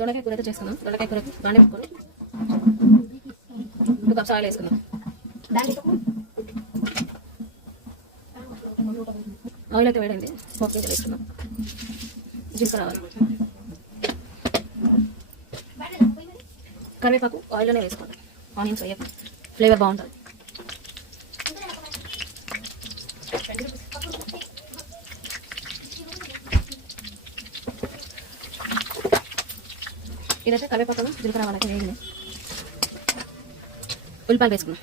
దొండకాయ కూర అయితే చేసుకున్నాం. దొండకాయ కూరకి బాండి పెట్టుకొని 2 కప్స్ ఆయిల్ వేసుకున్నాం. ఆయిల్ అయితే వేడండి. పోపు అయితే వేసుకున్నాం. జీలకర్ర రావాలి. కరివేపాకు ఆయిల్లోనే వేసుకోండి. ఆనియన్స్ వేయకు, ఫ్లేవర్ బాగుంటుంది. ఇదైతే కరివేపాకులు జీలకర్ర వాళ్ళకి వేయండి. ఉల్లిపాయలు వేసుకున్నాం.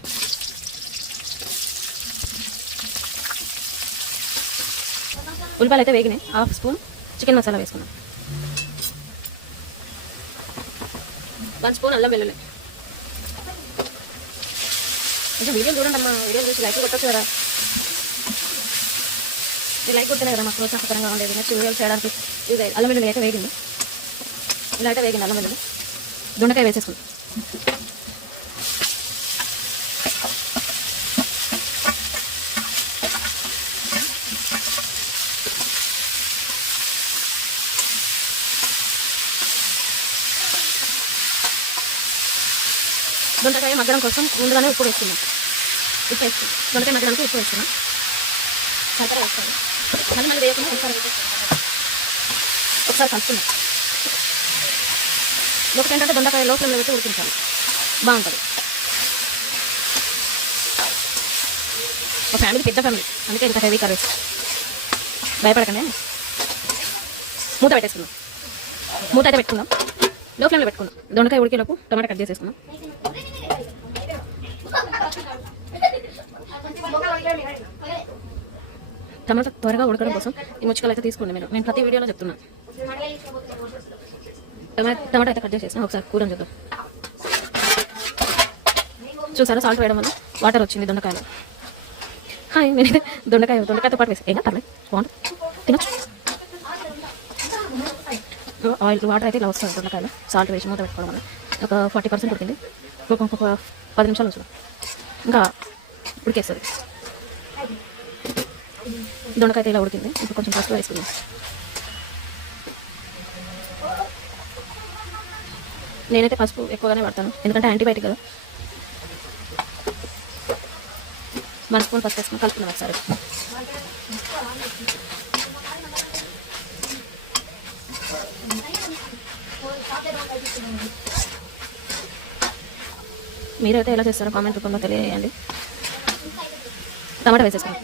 ఉల్లిపాయలు అయితే వేగినాయి. 1/2 స్పూన్ చికెన్ మసాలా వేసుకున్నాం. 1 స్పూన్ అల్లం వెల్లుల్లి. కొంచెం వీడియో చూడండి అమ్మా. వీడియో చూసి లైక్ కొట్టచ్చు కదా. మీరు లైక్ కొట్టనే కదా మాకు ప్రోత్సాహకరంగా ఉండేది. నెక్స్ట్ వీడియోలు చేయడానికి యూజ్ అయ్యేది. అల్లం వెల్లుల్లి అయితే వేగింది. ఇలా అయితే వేగింది అల్లం వెల్లుల్లి. దొండకాయ వేసేసుకుందాం. దొండకాయ మగ్గడం కోసం ముందుగానే ఉప్పు వేసుకున్నాం. దొండకాయ మగ్గడానికి ఉప్పు వేసుకున్నాం. చక్కెర వేసుకోవాలి. మళ్ళీ వేయకుండా ఒకసారి కలుపుకున్నాం. ఒకటి ఏంటంటే దొండకాయ లో ఫ్లేమ్లో పెట్టి ఉడికించాలి. బాగుంటుంది. ఒక ఫ్యామిలీ, పెద్ద ఫ్యామిలీ, అందుకే ఇంత హెవీ కర్రీస్. భయపడకండి. మూత పెట్టేసుకుందాం. మూత అయితే పెట్టుకుందాం. లో ఫ్లేమ్లో పెట్టుకుందాం. దొండకాయ ఉడికేలోపు టమాటా కట్ చేసేసుకుందాం. టమాటా త్వరగా ఉడకడం కోసం ఈ ముచ్చుకలు అయితే తీసుకోండి మీరు. నేను ప్రతి వీడియోలో చెప్తున్నాను. టమాటా అయితే కట్ చేసేసిన. ఒకసారి కూరని చూద్దాం. చూసారా, సాల్ట్ వేయడం వల్ల వాటర్ వచ్చింది దొండకాయలో. హాయ్, నేనైతే దొండకాయతో పాటు వేసి ఏం పర్లేదు, బాగుంటుంది, తినచ్చు. ఆయిల్ వాటర్ అయితే ఇలా వస్తుంది దొండకాయలో. సాల్ట్ వేసి మూత పెట్టుకోవడం వల్ల ఒక 40% ఉడికింది. ఒక 10 నిమిషాలు వచ్చి ఇంకా ఉడికేస్తుంది. దొండకాయ అయితే ఇలా ఉడికింది. ఇప్పుడు కొంచెం పసుపు వేసుకుందాం. నేనైతే పసుపు ఎక్కువగానే వాడతాను, ఎందుకంటే యాంటీబయాటిక్ కదా. 1 స్పూన్ పసుపు వేసుకుని కలుపుకున్నాం ఒకసారి. మీరైతే ఎలా చేస్తారో కామెంట్ రూపంలో తెలియజేయండి. టమాటా వేసేసుకున్నాం.